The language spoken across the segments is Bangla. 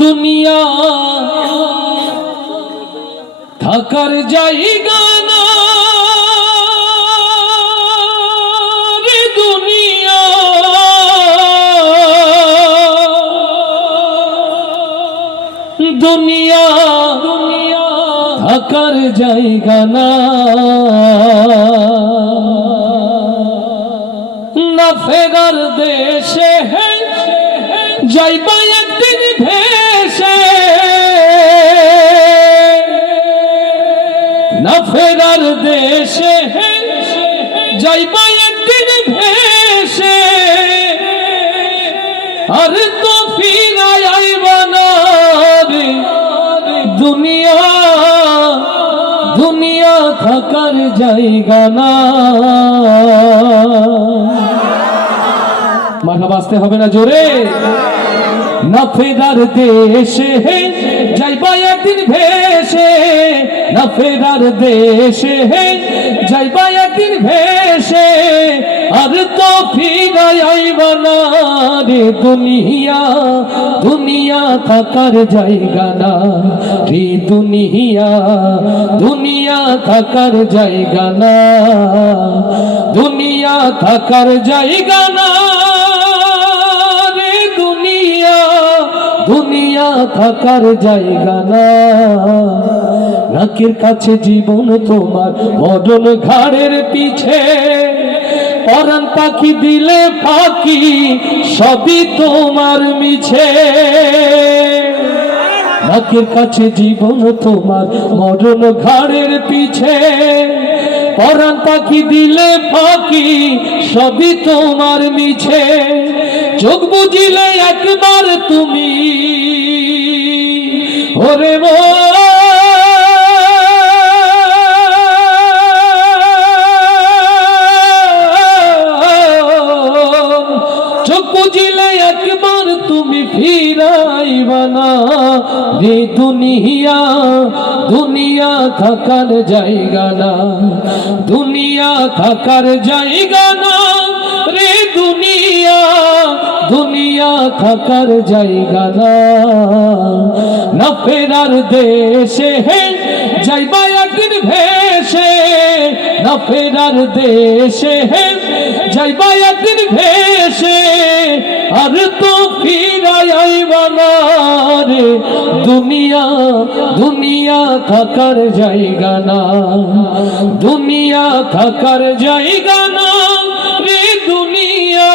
দুনিয়া থাকার জায়গা না রে দুনিয়া, দুনিয়া থাকার জায়গা না, না ফেরার দেশে যাইবা একদিন ভেসে, না ফেরার দেশে যাইবা একদিন ভেসে, আর তো ফিরায় আইবা না রে দুনিয়া, দুনিয়া থাকার জায়গা না। মাথা বাঁচতে হবে না জোরে। না ফেরার দেশে যাইবা একদিন ভেসে, না ফেরার দেশে যাইবা একদিন ভেসে, আর তো ফিরায় আইবা না রে দুনিয়া, দুনিয়া থাকার জায়গা না রে দুনিয়া, দুনিয়া থাকার জায়গা না, দুনিয়া থাকার জায়গা না রে দুনিয়া, দুনিয়া থাকার জায়গা না। নাকের কাছে জীবন তোমার, মরণ ঘাড়ের পিছে, পরাণ পাখি দিলে ফাঁকি, সবই তোমার মিছে। নাকের কাছে জীবন তোমার, মরণ ঘাড়ের পিছে, পরাণ পাখি দিলে ফাঁকি, সবই তোমার মিছে। চোখ বুঝিলে একবার তুমি ওরে চোখ বুঝিলে একবার তুমি ফিরাইবা না রে দুনিয়া, দুনিয়া থাকার জায়গা না, দুনিয়া থাকার জায়গা না রে দুনিয়া, দুনিয়া থাকার জায়গা না। না ফেরার দেশে যাইবা একদিন ভেসে, না ফেরার দেশে যাইবা একদিন ভেসে, আর তো ফিরায় আইবা না রে দুনিয়া, দুনিয়া থাকার জায়গা না, দুনিয়া থাকার জায়গা না রে দুনিয়া,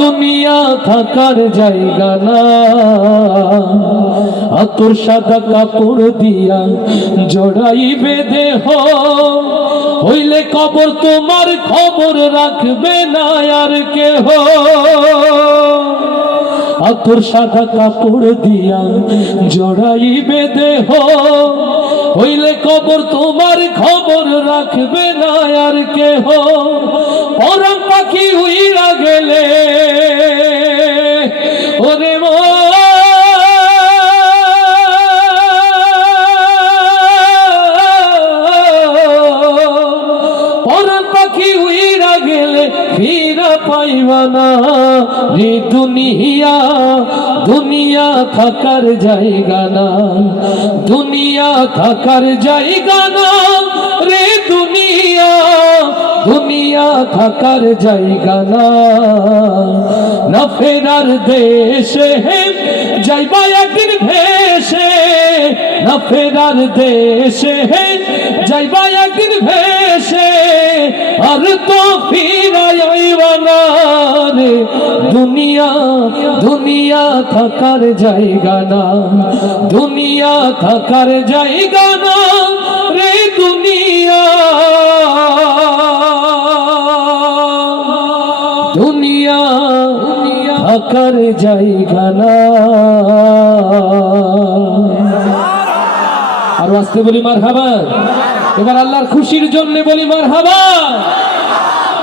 দুনিয়া থাকার জায়গা না। আতর সাদা কাপড় দিয়া জড়াইবে দেহ, হইলে কবর তোমার খবর রাখবে না আর কেহ। আতর সাদা কাপড় দিয়া জড়াইবে দেহ, হইলে কবর তোমার খবর রাখবে না আর কেহ। পরাণ পাখি উইরা গেলে ওরে পরাণ পাখি উইরা গেলে ফিরা পাইবা না রে দুনিয়া, দুনিয়া থাকার জায়গা না, দুনিয়া থাকার জায়গা না রে দুনিয়া, দুনিয়া থাকার জায়গা না। না ফেরার দেশে যাইবা একদিন ভেসে, না ফেরার দেশে যাইবা একদিন ভেসে, আর তো ফিরায় আইবা না রে দুনিয়া, দুনিয়া থাকার জায়গা না, দুনিয়া থাকার জায়গা না রে দুনিয়া, দুনিয়া থাকার জায়গা না। আর আসতে বলি মারহাবা, এবার আল্লাহর খুশির জন্য বলি মারহাবা।